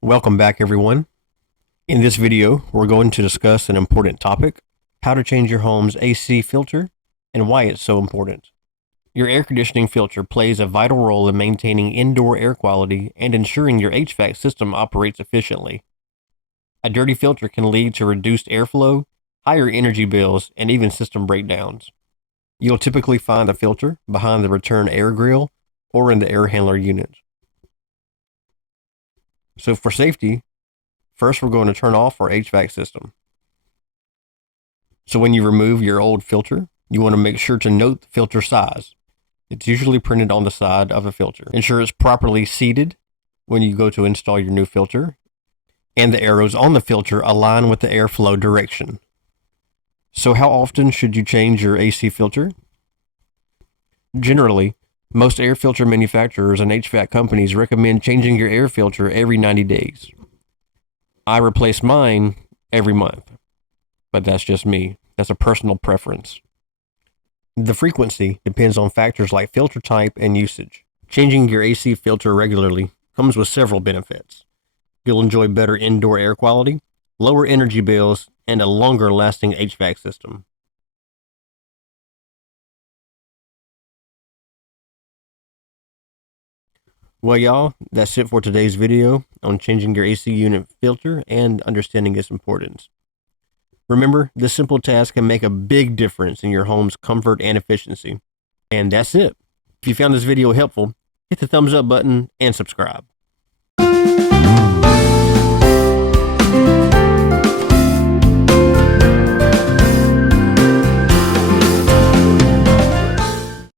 Welcome back, everyone. In this video, we're going to discuss an important topic: how to change your home's AC filter and why it's so important. Your air conditioning filter plays a vital role in maintaining indoor air quality and ensuring your HVAC system operates efficiently. A dirty filter can lead to reduced airflow, higher energy bills, and even system breakdowns. You'll typically find the filter behind the return air grill or in the air handler unit. So for safety, first we're going to turn off our HVAC system. So when you remove your old filter, you want to make sure to note the filter size. It's usually printed on the side of a filter. Ensure it's properly seated when you go to install your new filter, and the arrows on the filter align with the airflow direction. So how often should you change your AC filter? Generally, most air filter manufacturers and HVAC companies recommend changing your air filter every 90 days. I replace mine every month, but that's just me. That's a personal preference. The frequency depends on factors like filter type and usage. Changing your AC filter regularly comes with several benefits. You'll enjoy better indoor air quality, lower energy bills, and a longer lasting HVAC system. Well, y'all, that's it for today's video on changing your AC unit filter and understanding its importance. Remember, this simple task can make a big difference in your home's comfort and efficiency. And that's it. If you found this video helpful, hit the thumbs up button and subscribe.